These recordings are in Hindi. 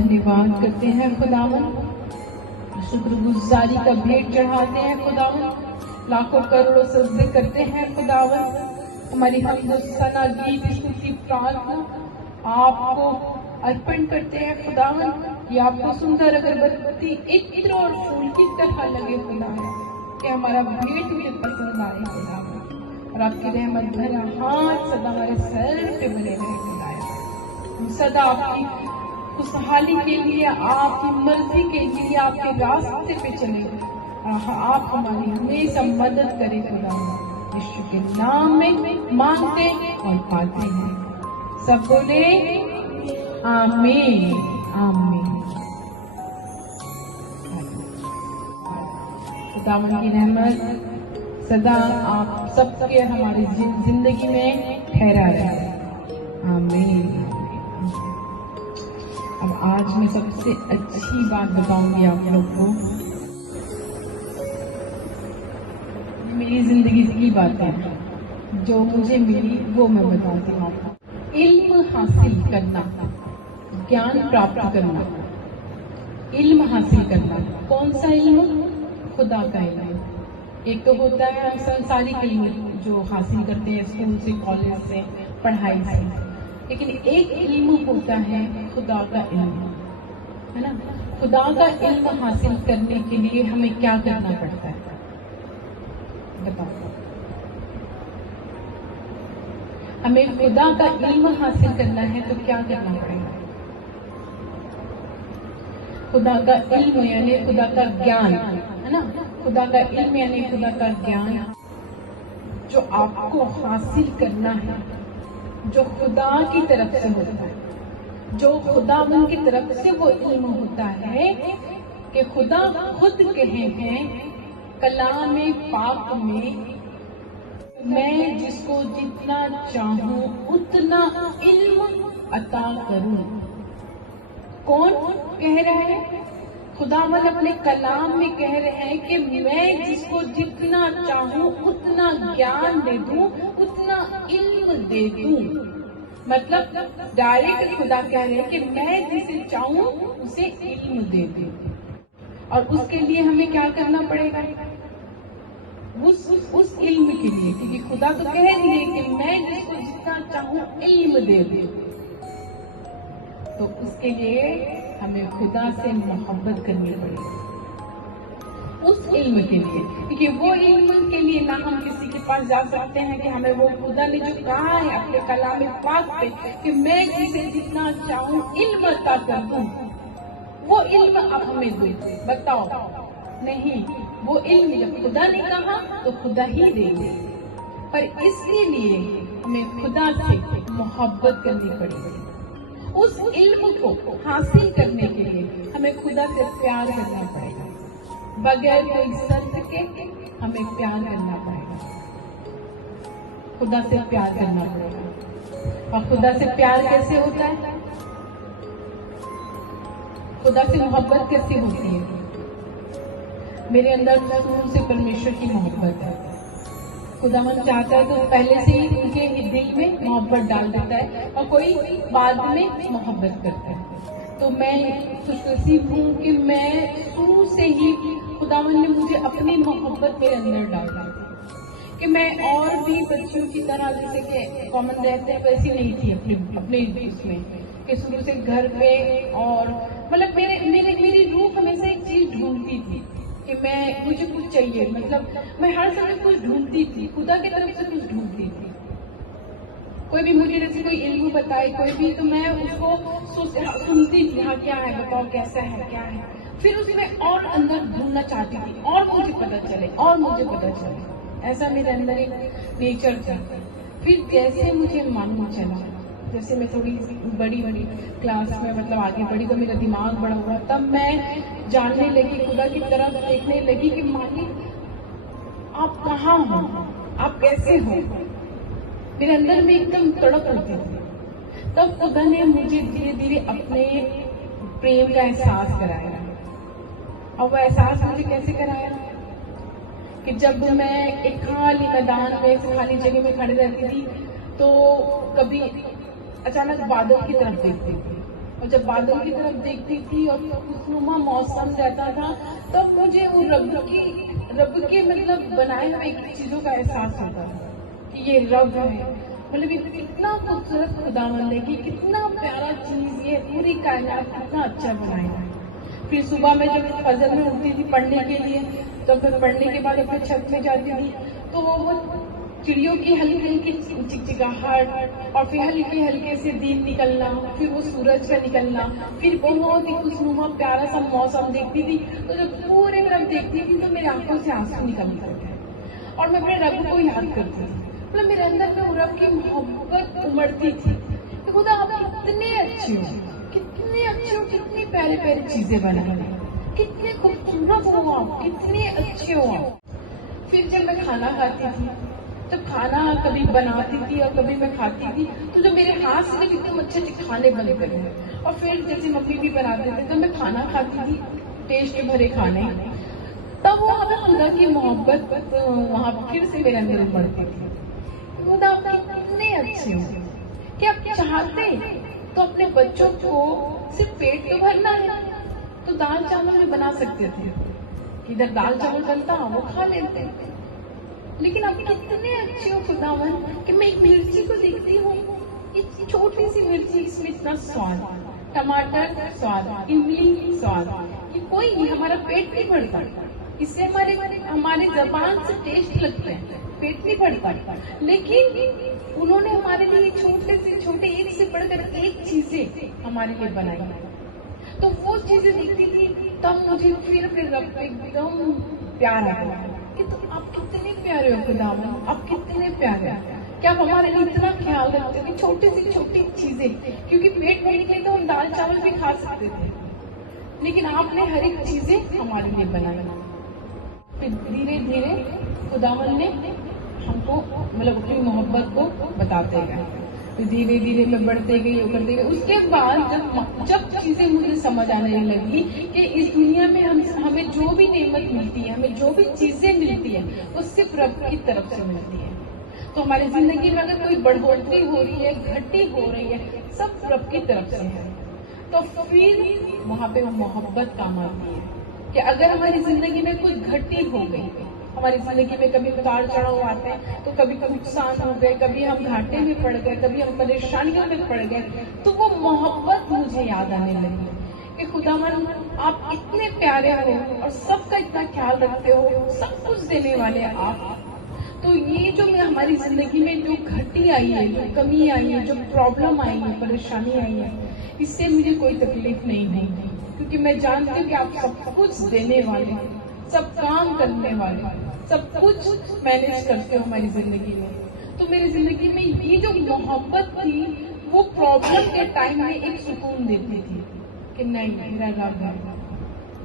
धन्यवाद करते हैं खुदावन, शुक्रगुजारी का भेंट चढ़ाते हैं खुदावन, लाखों करोड़ों सजदे करते हैं खुदावन। हमारी हमदो सना गीत स्तुति प्रार्थना आपको अर्पण करते हैं खुदावन। ये आपको सुंदर अगरबत्ती इत्र और फूल की तरह लगे खुदावन, कि हमारा भेंट भी पसंद आए खुदावन, और आपकी रहमत भरा हाथ सदा हमारे सर पे बने रहे खुदावन। हम सदा आपकी खुशहाली के लिए, आपकी मर्जी के लिए, आपके रास्ते पे चले, आप हमारी हमेशा मदद करें खुदावन। यीशु के नाम में मांगते और पाते हैं, सब बोले आमीन आमीन। खुदावन की रहमत सदा आप सबके हमारी जिंदगी में ठहरा रहे, आमीन। अब आज मैं सबसे अच्छी बात बताऊंगी आप लोग को, मेरी जिंदगी की बातें जो मुझे मिली वो मैं बताती हूँ आपको। इल्म हासिल करना, ज्ञान प्राप्त करना, इल्म हासिल करना। कौन सा इल्म? खुदा का इल्म। एक तो होता है संसारिक इल्म जो हासिल करते हैं स्कूल से, कॉलेज से, पढ़ाई से, लेकिन एक इल्म होता है खुदा का इल्म, है ना। खुदा का इल्म हासिल करने के लिए हमें क्या करना पड़ता है बताओ? हमें खुदा का इल्म हासिल करना है तो क्या करना पड़ेगा? खुदा का इल्म यानी खुदा का ज्ञान, है ना। खुदा का इल्म यानी खुदा का ज्ञान जो आपको हासिल करना है, जो खुदा की तरफ से होता है, जो खुदावन की तरफ से वो इल्म होता है कि खुदा खुद कहे हैं कलाम पाक में, मैं जिसको जितना चाहूं उतना इल्म अता करूं। कौन कह रहा है? खुदावन अपने कलाम में कह रहे हैं कि मैं जिसको जितना चाहूं उतना ज्ञान दे दूं, उतना इल्म दे दूं। मतलब डायरेक्ट खुदा कह रहे हैं कि मैं जिसे चाहूं उसे इल्म दे दूं, और उसके लिए हमें क्या करना पड़ेगा? उस इल्म के लिए, क्योंकि खुदा तो कह दिए कि मैं जिसको जितना चाहूं इल्म दे दूं, तो उसके लिए हमें खुदा से मोहब्बत करनी पड़ेगी उस इल्म के लिए। क्योंकि वो इल्म के लिए ना हम किसी के पास जा सकते हैं कि हमें वो खुदा ने जो कहा है अपने कलाम पाक पे कि मैं जिसे जितना चाहूं इल्म अता कर दूं, वो इल्म अब हमें दो, बताओ? नहीं, वो इल्म जब खुदा ने कहा तो खुदा ही देंगे, पर इसके लिए हमें खुदा से मोहब्बत करनी पड़ेगी। उस इल्म को हासिल करने के लिए हमें खुदा से प्यार करना पड़ेगा, बगैर कोई शर्त के हमें प्यार करना पड़ेगा, खुदा से प्यार करना पड़ेगा। और खुदा से प्यार कैसे होता है? खुदा से मोहब्बत कैसे होती है? मेरे अंदर शुरू से परमेश्वर की मोहब्बत है। खुदावन चाहता है तो पहले से ही उनके दिल में मोहब्बत डाल देता है, और कोई बाद में मोहब्बत करता है। तो मैं खुशनसीब हूँ कि मैं शुरू से ही खुदावन ने मुझे अपनी मोहब्बत मेरे अंदर डाल दी, कि मैं और भी बच्चों की तरह जैसे कि कॉमन रहते हैं वैसी नहीं थी अपने इसमें, कि शुरू से घर पे, और मतलब मेरी रूह हमेशा एक चीज ढूंढती थी कि मुझे कुछ चाहिए, मतलब मैं हर समय कुछ ढूंढती थी, खुदा की तरफ से कुछ ढूंढती थी। कोई भी मुझे जैसे कोई इल्म बताए कोई भी, तो मैं उसको सुनती थी, हाँ क्या है बताओ, कैसा है, क्या है, फिर उसमें और अंदर ढूंढना चाहती थी, और मुझे पता चले, और मुझे पता चले। ऐसा मेरे अंदर एक नेचर था। फिर जैसे मुझे मालूम चला, जैसे मैं थोड़ी बड़ी क्लास में मतलब आगे बढ़ी, तो मेरा दिमाग बड़ा हुआ, तब मैं जानने लगी, खुदा की तरफ देखने लगी कि मालिक आप कहाँ हो, आप कैसे हो। मेरे अंदर में एकदम तड़प होती थी। तब खुदा ने मुझे धीरे धीरे अपने प्रेम का एहसास कराया। और वो एहसास मुझे कैसे कराया कि जब मैं एक खाली मैदान में, एक खाली जगह में खड़ी रहती थी, तो कभी अचानक बादल की तरफ देखती थी, और जब बादल की तरफ देखती थी और खुशनुमा मौसम रहता था, तब मुझे वो रब के मतलब बनाए हुए चीजों का एहसास होता था कि ये रब है। मतलब ये कितना खूबसूरत खुदावंद है कि कितना प्यारा चीज ये पूरी कायनात कितना अच्छा बनाया है। फिर सुबह में जब फजर में उठती थी पढ़ने के लिए, तो फिर पढ़ने के बाद अपने छत में जाती थी, तो वो चिड़ियों की हल्की हल्की चिकचिकाहट और फिर हल्के हल्के से दिन निकलना, फिर वो सूरज का निकलना, फिर बहुत ही खुशनुमा प्यारा सा मौसम देखती थी। तो जब पूरे तरफ देखती थी तो मेरी आंखों से आंसू निकलते थे और मैं अपने रब को याद करती थी। मतलब मेरे अंदर में रब की मोहब्बत उमड़ती थी कि खुदा आप कितने अच्छे हो, कितने अच्छे हो, कितनी प्यारी प्यारी चीजें बनाई, कितने खूबसूरत हो आप, कितने अच्छे हो आप। फिर जब मैं खाना खाती थी, जब खाना कभी बनाती थी और कभी मैं खाती थी, तो जब मेरे हाथ से जब इतने अच्छे अच्छे खाने बन गए और फिर जैसे मम्मी भी बनाते थे तो मैं खाना खाती थी, टेस्ट भरे खाने, तब वो हमें खुदा की मोहब्बत वहां फिर से मेरे अंदर उमड़ती थी। खुदा आप कितने अच्छे हो कि आप चाहते तो अपने बच्चों को सिर्फ पेट तो भरना है तो दाल चावल में बना सकते थे, इधर दाल चावल बनता वो खा लेते, लेकिन आप कितने अच्छे हो खुदावन कि मैं एक मिर्ची को देखती हूँ, एक छोटी सी मिर्ची, इसमें इतना स्वाद, टमाटर स्वाद, इमली स्वाद, ये कोई नहीं, हमारा पेट नहीं भरता, इससे हमारे जबान से टेस्ट लगते हैं, पेट नहीं भरता। लेकिन उन्होंने हमारे लिए छोटे से छोटे एक से बढ़कर एक चीजें हमारे लिए बनाई, तो वो चीजें देखती थी तब मुझे फिर अपने रब पे एकदम प्यार आया कि तो आप कितने प्यारे हो खुदावन, आप कितने प्यारे हो कि आप हमारे लिए इतना ख्याल रखते हो कि छोटी सी छोटी चीजें, क्योंकि पेट भरने के लिए तो हम दाल चावल भी खा सकते थे, लेकिन आपने हर एक चीजें हमारे लिए बनाई। फिर धीरे धीरे खुदावन ने हमको मतलब अपनी मोहब्बत को बताते गए, तो धीरे धीरे मैं बढ़ते गई करते गई। उसके बाद जब चीजें मुझे समझ आने लगी कि इस दुनिया में हमें जो भी नेमत मिलती है, हमें जो भी चीजें मिलती है, वो सिर्फ रब की तरफ से मिलती है। तो हमारी जिंदगी में अगर कोई बढ़ोतरी हो रही है, घटी हो रही है, सब रब की तरफ से है। तो फिर वहां पे वो मोहब्बत काम आती है कि अगर हमारी जिंदगी में कुछ घटी हो गई, हमारी जिंदगी में कभी उतार चढ़ाव आते हैं, तो कभी नुकसान हो गए, कभी हम घाटे में पड़ गए, कभी हम परेशानियों में पड़ गए, तो वो मोहब्बत मुझे याद आने लगी कि खुदावन आप इतने प्यारे हो और सबका इतना ख्याल रखते हो, सब कुछ देने वाले आप। तो ये जो हमारी जिंदगी में जो घटी आई है, जो कमी आई है, जो प्रॉब्लम आई है, परेशानी आई है, इससे मुझे कोई तकलीफ नहीं हुई, क्योंकि मैं जानती हूँ कि आप सब कुछ देने वाले, सब काम करने वाले, सब कुछ मैनेज करते हो हमारी जिंदगी में। तो मेरी जिंदगी में ये जो मोहब्बत थी वो प्रॉब्लम के टाइम में एक सुकून देती थी कि नहीं, मेरा रब है।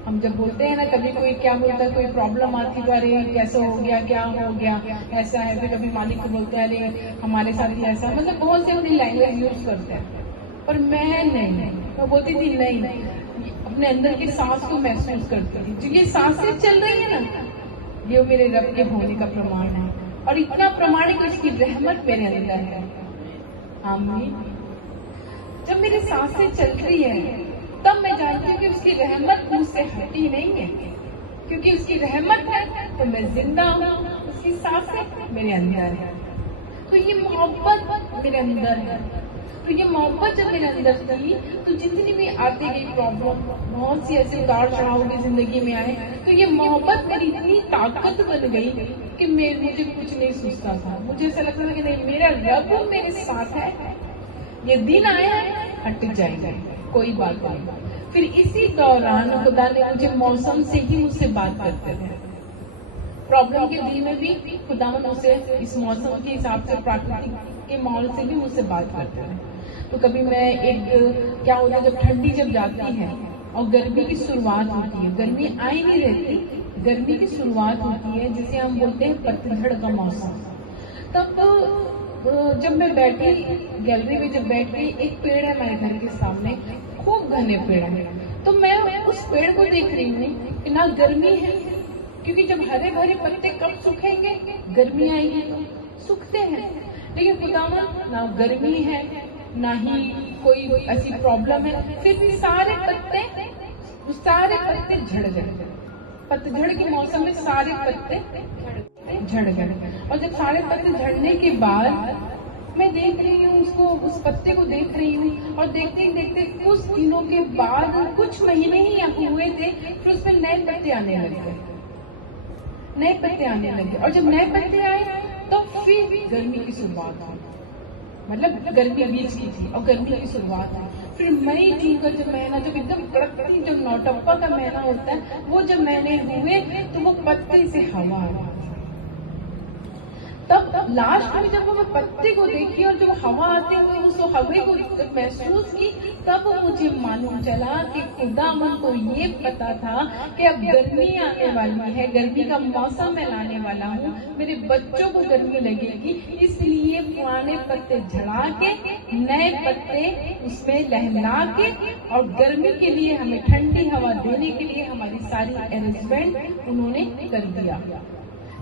हम जब बोलते हैं ना, कभी कोई क्या बोलता है, कोई प्रॉब्लम आती तो अरे कैसे हो गया, क्या हो गया, ऐसा है, फिर कभी मालिक को बोलते हैं अरे हमारे साथ ही ऐसा, मतलब बहुत से अपनी लैंग्वेज यूज करते हैं, पर मैं नहीं, मैं बोलती थी नहीं, अपने अंदर की सांस को महसूस करती थी, जो ये सांसें चल रही है ना, ये मेरे रब के होने का प्रमाण है, और इतना प्रमाण है कि उसकी रहमत मेरे अंदर है। आमीन। जब मेरी सांसें चल रही है तब मैं जानती हूँ कि उसकी रहमत मुझसे हटी नहीं है, क्योंकि उसकी रहमत है तो मैं जिंदा हूँ, उसकी सांसें मेरे अंदर है। तो ये मोहब्बत मेरे अंदर है। तो ये मोहब्बत जब मेरे अंदर थी तो जितनी भी आती गई प्रॉब्लम, बहुत सी ऐसे उतार चढ़ाव मेरी जिंदगी में आए, तो ये मोहब्बत मेरी इतनी ताकत बन गई कि मुझे कुछ नहीं सोचता था। मुझे ऐसा लगता था कि नहीं, मेरा रब मेरे साथ है, ये दिन आया है, हट जाएगा, कोई बात नहीं। फिर इसी दौरान खुदा ने मुझे मौसम से ही मुझसे बात करते थे। प्रॉब्लम के दिन में भी खुदा मुझसे इस मौसम के हिसाब से, प्राकृतिक के माहौल से भी मुझसे बात करते हैं। तो कभी मैं क्या होता है, जब ठंडी जब जाती है और गर्मी की शुरुआत होती है, गर्मी आई नहीं रहती, गर्मी की शुरुआत होती है जिसे हम बोलते हैं पतझड़ का मौसम, तब जब मैं बैठी गैलरी में, जब बैठी, एक पेड़ है मेरे घर के सामने, खूब घने पेड़ है, तो मैं उस पेड़ को देख रही हूँ कि ना गर्मी है, क्योंकि जब हरे भरे पत्ते कब सूखेंगे, गर्मी आएगी तो सूखते हैं, लेकिन खुदावन ना गर्मी है ना ही कोई ऐसी प्रॉब्लम है, फिर भी सारे पत्ते झड़ गए। पतझड़ के मौसम में सारे पत्ते झड़ गए, और जब सारे पत्ते झड़ने के बाद मैं देख रही हूँ उसको, उस पत्ते को देख रही हूँ, और देखते ही देखते कुछ दिनों के बाद, कुछ महीने ही हुए थे, फिर उसमें नए पत्ते आने लगे, और जब नए पत्ते आए तो फिर गर्मी की शुरुआत हुई। मतलब गर्मी बीच की थी और गर्मी की शुरुआत हुई। फिर मई जून का जब महीना, जब एकदम कड़कती, जब नौटप्पा का महीना होता है, वो जब महीने हुए तो वो पत्ते से हवा आ रही। तब लास्ट में जब मैं पत्ते को देखी और जब हवा आते हुए उस हवा को महसूस की, तब मुझे मालूम चला कि खुदावन को ये पता था कि अब गर्मी आने वाली है, गर्मी का मौसम मैं लाने वाला हूँ, मेरे बच्चों को गर्मी लगेगी, इसलिए पुराने पत्ते झड़ा के नए पत्ते उसमें लहला के और गर्मी के लिए हमें ठंडी हवा देने के लिए हमारी सारी अरेंजमेंट उन्होंने कर दिया।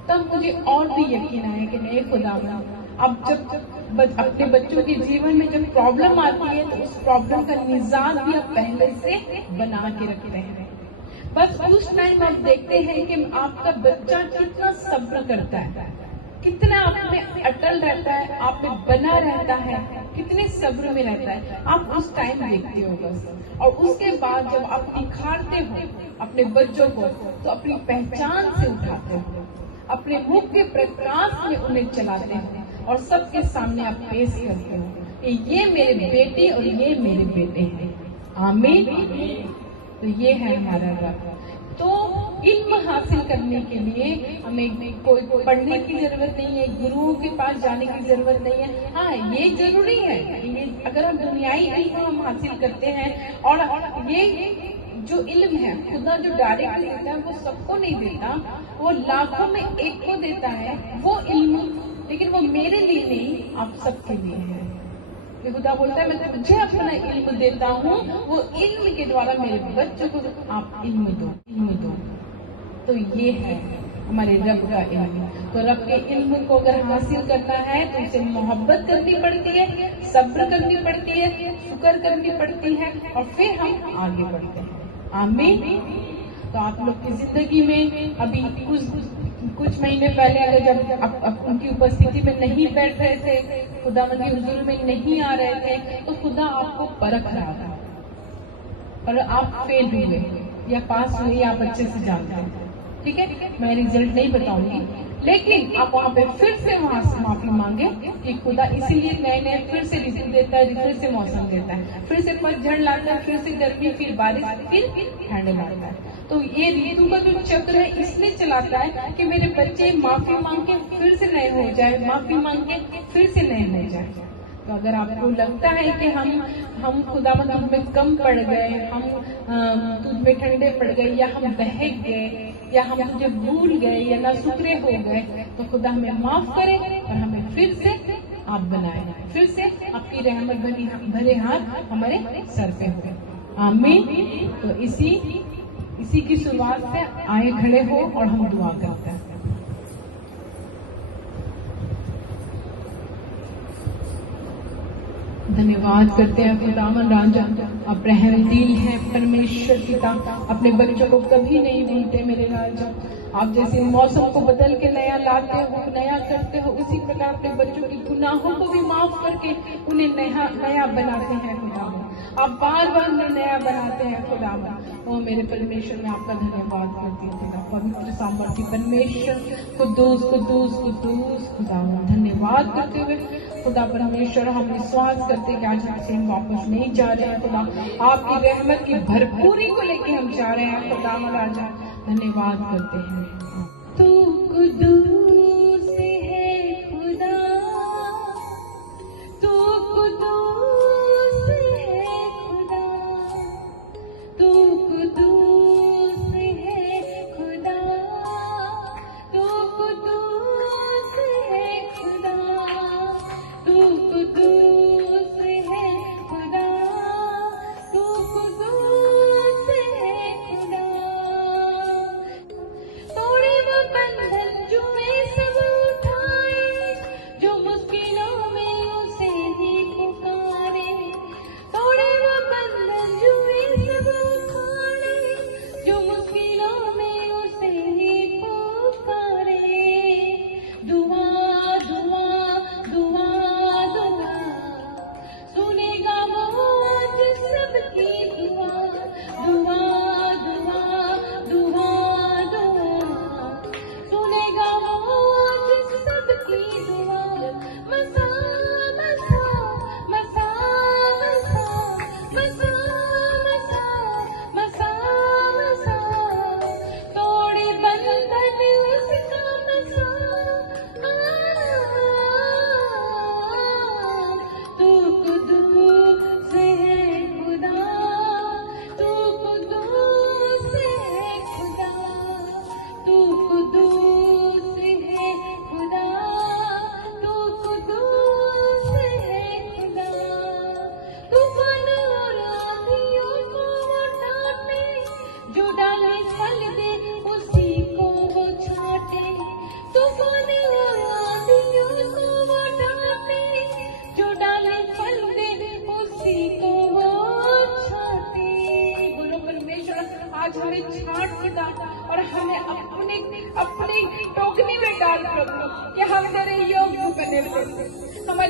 तब मुझे और भी यकीन आया कि नहीं खुदावन, अब जब अपने बच्चों के जीवन में जब प्रॉब्लम आती है तो उस प्रॉब्लम का निजात भी आप पहले से बना के रखते हैं। बस उस टाइम आप देखते हैं कि आपका बच्चा कितना सब्र करता है, कितना आप में अटल रहता है, आप में बना रहता है, कितने सब्र में रहता है, आप उस टाइम देखते हो बस। और उसके बाद जब आप निखारते हो अपने बच्चों को तो अपनी पहचान से उठाते हो, अपने मुख के प्रकाश में उन्हें चलाते हैं और सबके सामने आप पेश करते हो कि ये मेरे बेटे और ये मेरे बेटे हैं। आमीन। तो ये है हमारा रब। तो इल्म हासिल करने के लिए हमें कोई पढ़ने की जरूरत नहीं है, गुरुओं के पास जाने की जरूरत नहीं है। हाँ, ये जरूरी है, ये अगर हम दुनियाई इल्म हम हासिल करते हैं, और ये जो इल्म है खुदा जो डायरेक्टली देता है वो सबको नहीं देता, वो लाखों में एक को देता है वो इल्म, लेकिन वो मेरे लिए नहीं, आप सबके लिए है। खुदा बोलता है मैं तुझे अपना इल्म देता हूँ, वो इल्म के द्वारा मेरे बच्चों को आप इल्म दो। तो ये है हमारे रब का इल्म। तो रब के इल्म को अगर हासिल करना है तो उसे मोहब्बत करनी पड़ती है, सब्र करनी पड़ती है, शुक्र करनी पड़ती है, और फिर हम आगे बढ़ते हैं। आमीन। तो आप लोग की जिंदगी में अभी कुछ महीने पहले अगर जब उनकी उपस्थिति में नहीं बैठ रहे थे, खुदावंद की हुजूर में नहीं आ रहे थे, तो खुदा आपको परख रहा था और आप फेल हुए या पास हुए, आप अच्छे से जानते हैं, ठीक है। मैं रिजल्ट नहीं बताऊंगी, लेकिन आप वहाँ पे फिर से वहाँ से माफी मांगे कि खुदा इसीलिए नए फिर से ऋतु देता है, फिर से मौसम देता है, फिर से पतझड़ लाता है, फिर से गर्मी, फिर बारिश, फिर ठंड लाता है। तो ये ऋतु का जो चक्र है इसलिए चलाता है कि मेरे बच्चे माफी मांग के फिर से नए हो जाए, माफी मांग के फिर से नए हो जाए। तो अगर आपको लगता है कि हम खुदावंद में कम पड़ गए, हम तुझ में ठंडे पड़ गए, या हम बहक गए, या हम तुझे भूल गए, या नाशुक्रे हो गए, तो खुदा हमें माफ करे और हमें फिर से आप बनाए, फिर से आपकी रहमत भरे हाथ हमारे सर पे हो। आमीन। तो इसी की शुरुआत से आए खड़े हो और हम दुआ करते हैं। धन्यवाद करते हैं खुदावन राजा, आप रहमदिल हैं, परमेश्वर पिता, अपने बच्चों को कभी नहीं भूलते मेरे राजा। आप जैसे मौसम को बदल के नया लाते हो, नया करते हो, उसी प्रकार अपने बच्चों की गुनाहों को भी माफ करके उन्हें नया बनाते हैं खुदावन। आप बार बार नया बनाते हैं खुदावन। ओ मेरे परमेश्वर, मैं आपका धन्यवाद करती हूँ खुदा, पवित्र सामर्थी परमेश्वर, कुद्दूस कुद्दूस कुद्दूस खुदावन। धन्यवाद करते हुए खुदा परमेश्वर, हम विश्वास करते कि आज हमसे हम वापस नहीं जा रहे हैं खुदा, आपकी रहमत की भरपूरी को लेके हम जा रहे हैं खुदा राजा। धन्यवाद करते हैं। तू कुद्दूस है खुदा, तू कुद्दूस है खुदा, तू कुद्दूस है खुदा, तू कुद्दूस है खुदा, तू कुद्दूस है खुदा, तू कुद्दूस है खुदा। तोड़े वो बंधन जो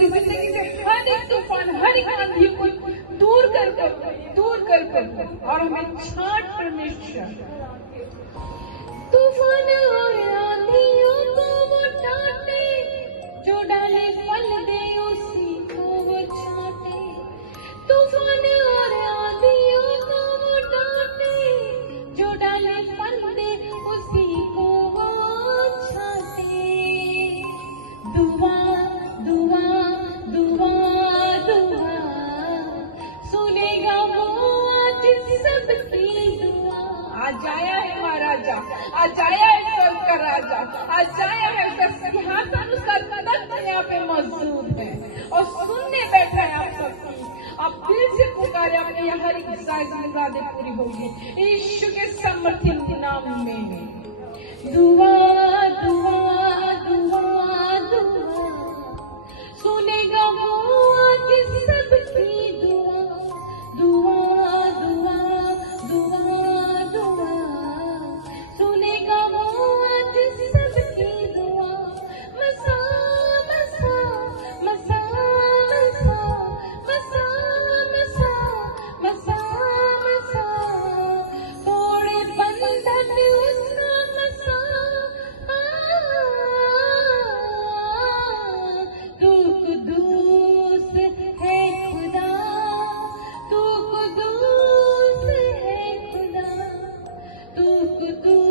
हमारी जिंदगी से हर एक तूफान, हर एक आंधी को दूर कर और हमें छांट परमेश्वर। तूफान और आंधियों को वो डांटे, जो डाले फल दे उसी को वो छांटे। तूफान और आंधियों को वो डांटे, जो डाले फल दे उसी को वो छांटे। दुआ दुआ दुआ दुआ, सुनेगा वो आज सबकी दुआ। आज आया है महाराजा, आज आया है स्वर्ग का राजा, आज आया है उसका सिंहासन, उसका तख्त यहाँ पे मौजूद है और सुनने बैठा है आप सबकी। आप दिल से पुकारे, अपनी हर एक जायज मुरादें पूरी होगी यीशु के समर्थी नाम में। दुआ दुआ दुआ दुआ, सुनेगा वो आज सबकी दुआ। दुआ दुआ दुआ दुआ, सुनेगा वो आज सबकी दुआ। मसा मसा मसा मसा मसा मसा मसा मसा, तोड़े बंधन उसका मसा। तू कुदूस है खुदा, तू कुदूस है खुदा, तू कुदूस